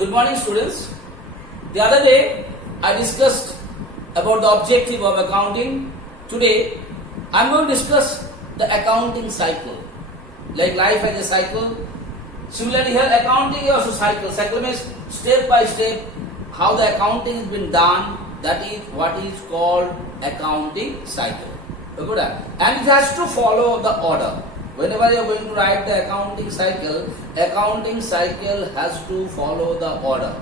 Good morning, students. The other day I discussed about the objective of accounting. Today I am going to discuss the accounting cycle. Like life has a cycle. Similarly here accounting is also cycle. Cycle means step by step how the accounting has been done. That is what is called accounting cycle. Okay? And it has to follow the order. Whenever you are going to write the accounting cycle has to follow the order.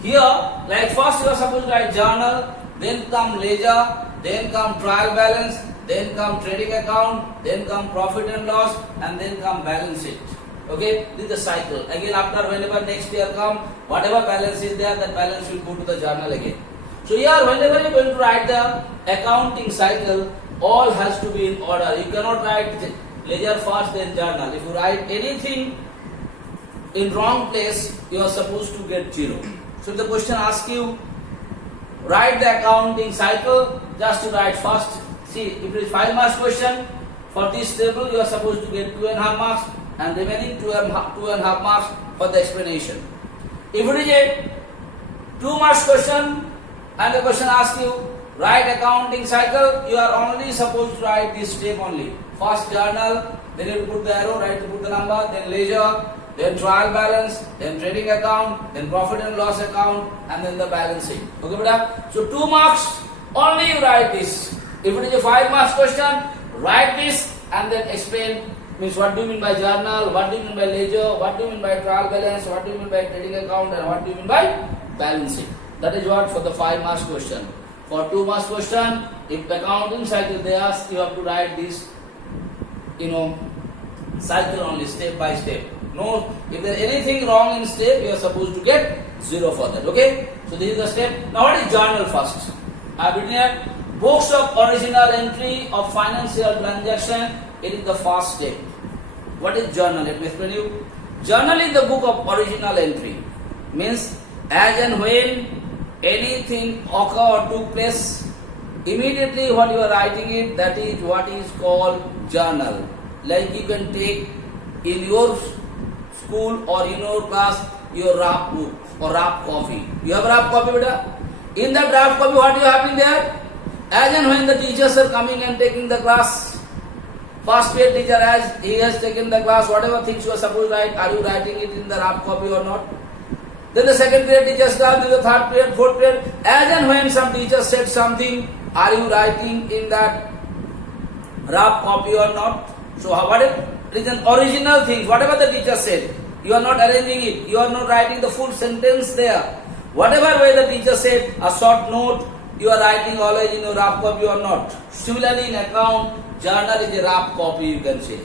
Here, like first you are supposed to write journal, then come ledger, then come trial balance, then come trading account, then come profit and loss, and then come balance sheet. Okay, this is the cycle. Again, after whenever next year come, whatever balance is there, that balance will go to the journal again. So here, whenever you are going to write the accounting cycle, all has to be in order. You cannot write ledger first, then journal. If you write anything in wrong place, you are supposed to get 0. So if the question asks you, write the accounting cycle, just to write first. See, if it is 5 marks question, for this table you are supposed to get 2.5 marks and remaining 2.5 marks for the explanation. If it is a 2 marks question and the question asks you, write accounting cycle, you are only supposed to write this step only. First journal, then you put the arrow, right to put the number, then ledger, then trial balance, then trading account, then profit and loss account, and then the balance sheet. Okay, beta? So 2 marks, only you write this. If it is a 5 marks question, write this and then explain, means what do you mean by journal, what do you mean by ledger, what do you mean by trial balance, what do you mean by trading account, and what do you mean by balance sheet. That is what for the 5 marks question. For 2 marks question, if accounting cycle they ask, you have to write this, cycle only, step by step. No, if there is anything wrong in step, you are supposed to get 0 for that. Okay? So this is the step. Now what is journal first? I have written here, books of original entry of financial transaction. It is the first step. What is journal? Let me explain you. Journal is the book of original entry. Means as and when anything occur or took place, immediately what you are writing it, that is what is called journal. Like you can take in your school or in your class your rough book or rough copy. You have rough copy, beta? In that rough copy, what you have in there? As and when the teachers are coming and taking the class, first period teacher as he has taken the class, whatever things you are supposed to write, are you writing it in the rough copy or not? Then the second period teachers come, then the third period, fourth period. As and when some teacher said something, are you writing in that rough copy or not? So what it is an original thing, whatever the teacher said, you are not arranging it, you are not writing the full sentence there. Whatever way the teacher said, a short note, you are writing always in your rough copy or not. Similarly in account, journal is a rough copy, you can say.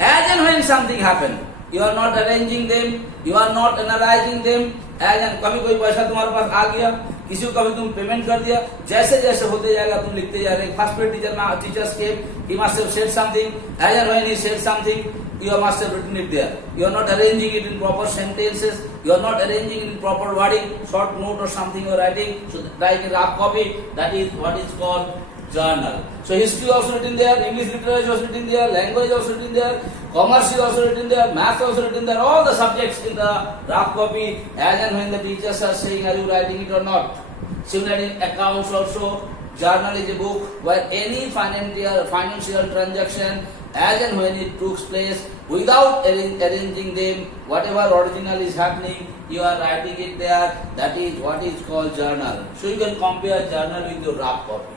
As and when something happened, you are not arranging them, you are not analyzing them. As and कभी कोई पैसा तुम्हारे पास आ गया, किसी को कभी तुम payment कर दिया, जैसे जैसे होते जाएगा तुम लिखते जा रहे. First period teachers came, he must have said something. As and when he said something, you must have written it there. You are not arranging it in proper sentences, you are not arranging it in proper wording, short note or something you are writing. So write a rough copy, that is what is called journal. So history also written there, English literature also written there, language also written there, commerce is also written there, math also written there, all the subjects in the rough copy, as and when the teachers are saying, are you writing it or not. Similarly in accounts also, journal is a book where any financial transaction, as and when it took place, without arranging them, whatever original is happening, you are writing it there, that is what is called journal. So you can compare journal with your rough copy.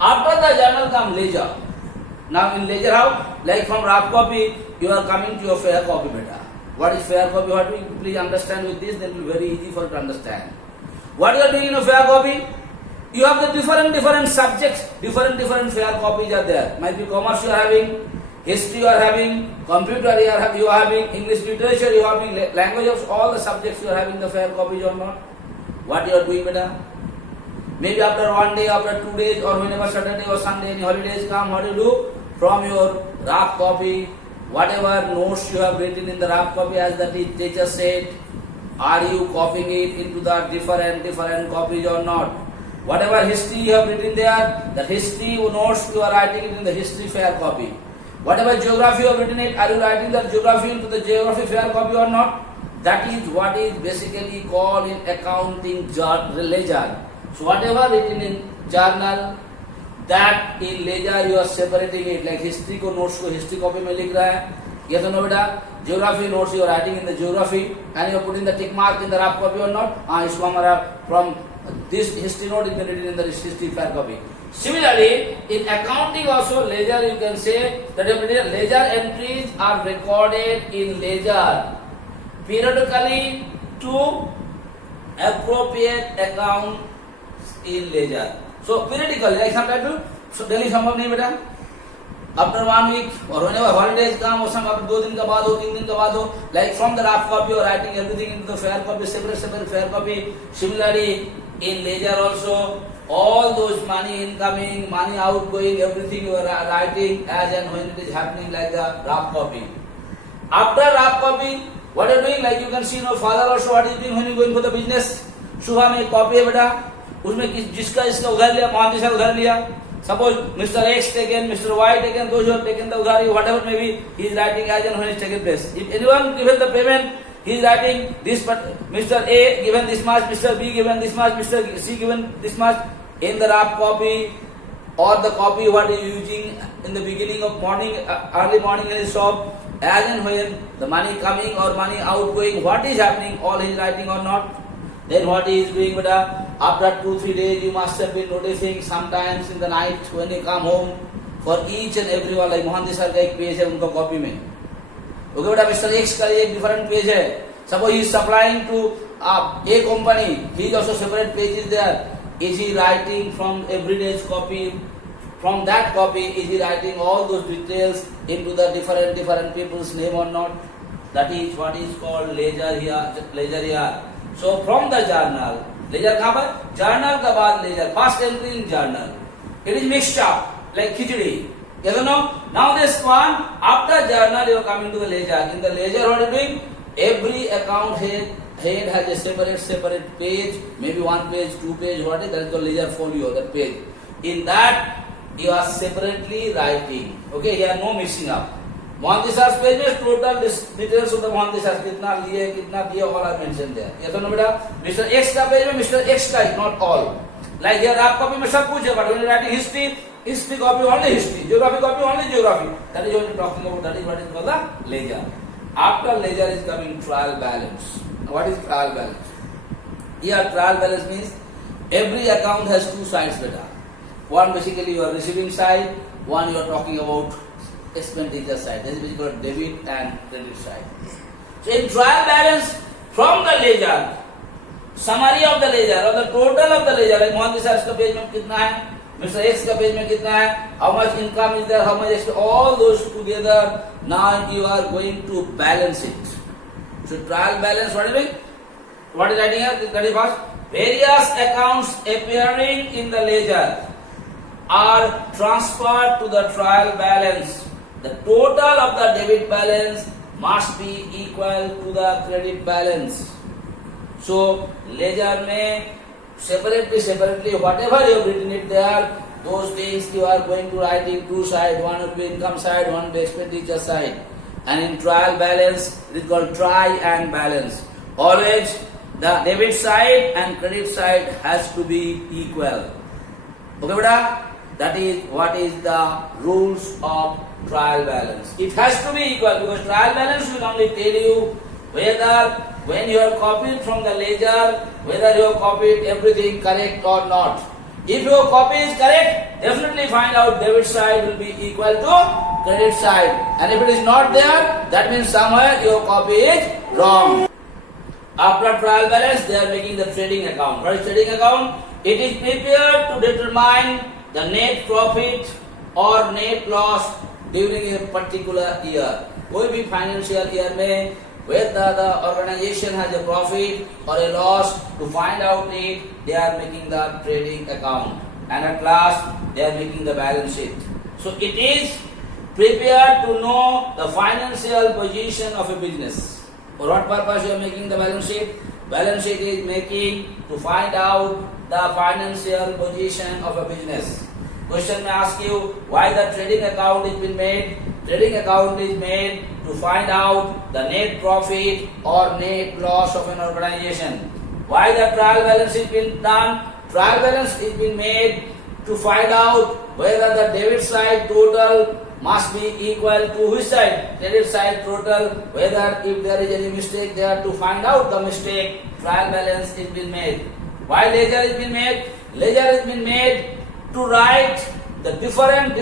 After the journal comes ledger. Now in ledger how? Like from rough copy, you are coming to your fair copy, beta. What is fair copy? What do you please understand with this? Then it will be very easy for you to understand. What you are doing in a fair copy? You have the different subjects, different fair copies are there. Might be commerce you are having, history you are having, computer you are having, English literature you are having, language of all the subjects you are having the fair copies or not. What you are doing, beta? Maybe after 1 day, after 2 days, or whenever Saturday or Sunday, any holidays come, what do you do? From your rough copy, whatever notes you have written in the rough copy as the teacher said, are you copying it into the different copies or not? Whatever history you have written there, the history notes you are writing it in the history fair copy. Whatever geography you have written it, are you writing the geography into the geography fair copy or not? That is what is basically called in accounting ledger. So whatever written in journal, that in ledger you are separating it. Like history को notes को history copy में लिख रहा है. Yes or no बेटा? Geography notes you are writing in the geography and you are putting the tick mark in the rough copy or not? इसको हमारा from this history note is written in the history fair copy. Similarly, in accounting also ledger you can say that ledger entries are recorded in ledger periodically to appropriate account in ledger. So periodically, like sometimes so daily संभव नहीं बेटा. After 1 week or whenever holidays come or some after 2 दिन का बाद हो 3 दिन का बाद हो, like from the rough copy or writing everything into the fair copy, separate fair copy. Similarly, in ledger also, all those money incoming, money outgoing, everything you are writing as and when it is happening like the rough copy. After rough copy, what are you doing? Like you can see your father also what is doing when you going for the business. सुबह में एक copy है बेटा, उसमें जिसका इसका उधार लिया, मोहन से उधार लिया. Suppose Mr. X taken, Mr. Y taken, those who have taken the udhari, whatever may be, he is writing as and when it is taken place. If anyone given the payment, he is writing this, but Mr. A given this much, Mr. B given this much, Mr. C given this much in the rough copy or the copy what he is using in the beginning of morning, early morning in his shop, as and when the money coming or money outgoing, what is happening, all he is writing or not. Then what he is doing, but after 2-3 days you must have been noticing sometimes in the night when you come home for each and every one, like Mohan sir का एक page है उनका copy में. Okay बेटा Mr. X का एक different page है. Suppose he is supplying to a company, he is also separate page is there. Is he writing from everyday's copy? From that copy, is he writing all those details into the different people's name or not? That is what is called ledger here. So from the journal, ledger कहाँ पर? Journal का बाद ledger, past entry in journal. It is mixed up like khichdi. Yes or no? Now this one, after journal you are coming to the ledger. In the ledger what are you doing? Every account head has a separate page, maybe 1 page, 2 page, what is that is called ledger folio, that page. In that you are separately writing. Okay, here no mixing up. Mohan sir's page में total details of the Mohan sir कितना लिए कितना दिया all are mentioned there. ये तो ना बेटा Mr. X का page में Mr. X का not all. Like here आप copy में सब कुछ है but when you writing history copy only history, geography copy only geography. That is what we are talking about. That is what is called the ledger. After ledger is coming trial balance. What is trial balance? Here trial balance means every account has 2 sides beta. One basically your receiving side, one you are talking about expenditure side. This is basically called debit and credit side. So in trial balance from the ledger, summary of the ledger or the total of the ledger, like Mohan sir का page में कितना है, Mr. X का page में कितना है, how much income is there, how much extra, all those together, now you are going to balance it. So trial balance, what is it? What is writing here? That is first. Various accounts appearing in the ledger are transferred to the trial balance. The total of the debit balance must be equal to the credit balance. So ledger में separately whatever you have written it there, those things you are going to write in 2 sides. One will be income side, one will be expenditure side. And in trial balance, it is called try and balance. Always the debit side and credit side has to be equal. Okay, beta? That is what is the rules of trial balance. It has to be equal because trial balance will only tell you whether when you have copied from the ledger, whether you have copied everything correct or not. If your copy is correct, definitely find out debit side will be equal to credit side. And if it is not there, that means somewhere your copy is wrong. After trial balance, they are making the trading account. What is trading account? It is prepared to determine the net profit or net loss during a particular year. कोई भी financial year में whether the organization has a profit or a loss, to find out it, they are making the trading account. And at last, they are making the balance sheet. So it is prepared to know the financial position of a business. For what purpose you are making the balance sheet? Balance sheet is making to find out the financial position of a business. Question may ask you why the trading account is been made. Trading account is made to find out the net profit or net loss of an organization. Why the trial balance is been done? Trial balance is been made to find out whether the debit side total must be equal to which side? Credit side total, whether if there is any mistake there, to find out the mistake, trial balance is been made. Why ledger is been made? Ledger is been made to write the different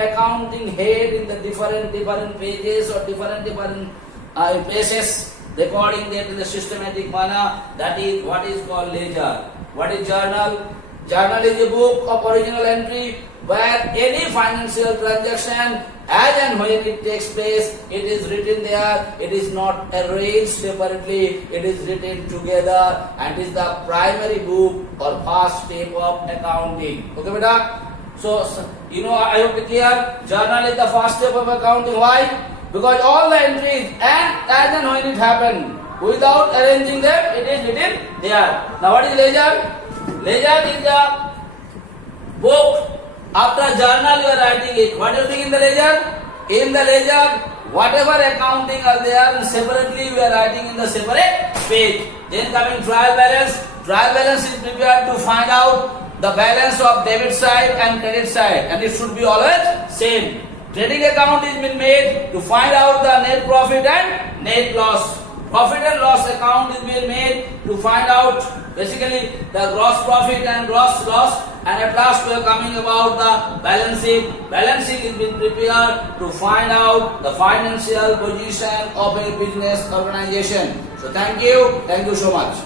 accounting head in the different pages or different places, recording that in the systematic manner. That is what is called ledger. What is journal? Journal is a book of original entry where any financial transaction, as and when it takes place, it is written there. It is not arranged separately. It is written together, and is the primary book or first step of accounting. Okay, beta? So, I hope it clear. Journal is the first step of accounting. Why? Because all the entries and as and when it happened, without arranging them, it is written there. Now, what is ledger? Ledger is the book. After journal, you are writing it. What do you think in the ledger? In the ledger, whatever accounting are there, and separately we are writing in the separate page. Then coming trial balance. Trial balance is prepared to find out the balance of debit side and credit side, and it should be always same. Trading account is been made to find out the net profit and net loss. Profit and loss account is being made to find out basically the gross profit and gross loss, and at last we are coming about the balance sheet. Balance sheet is being prepared to find out the financial position of a business organization. So thank you so much.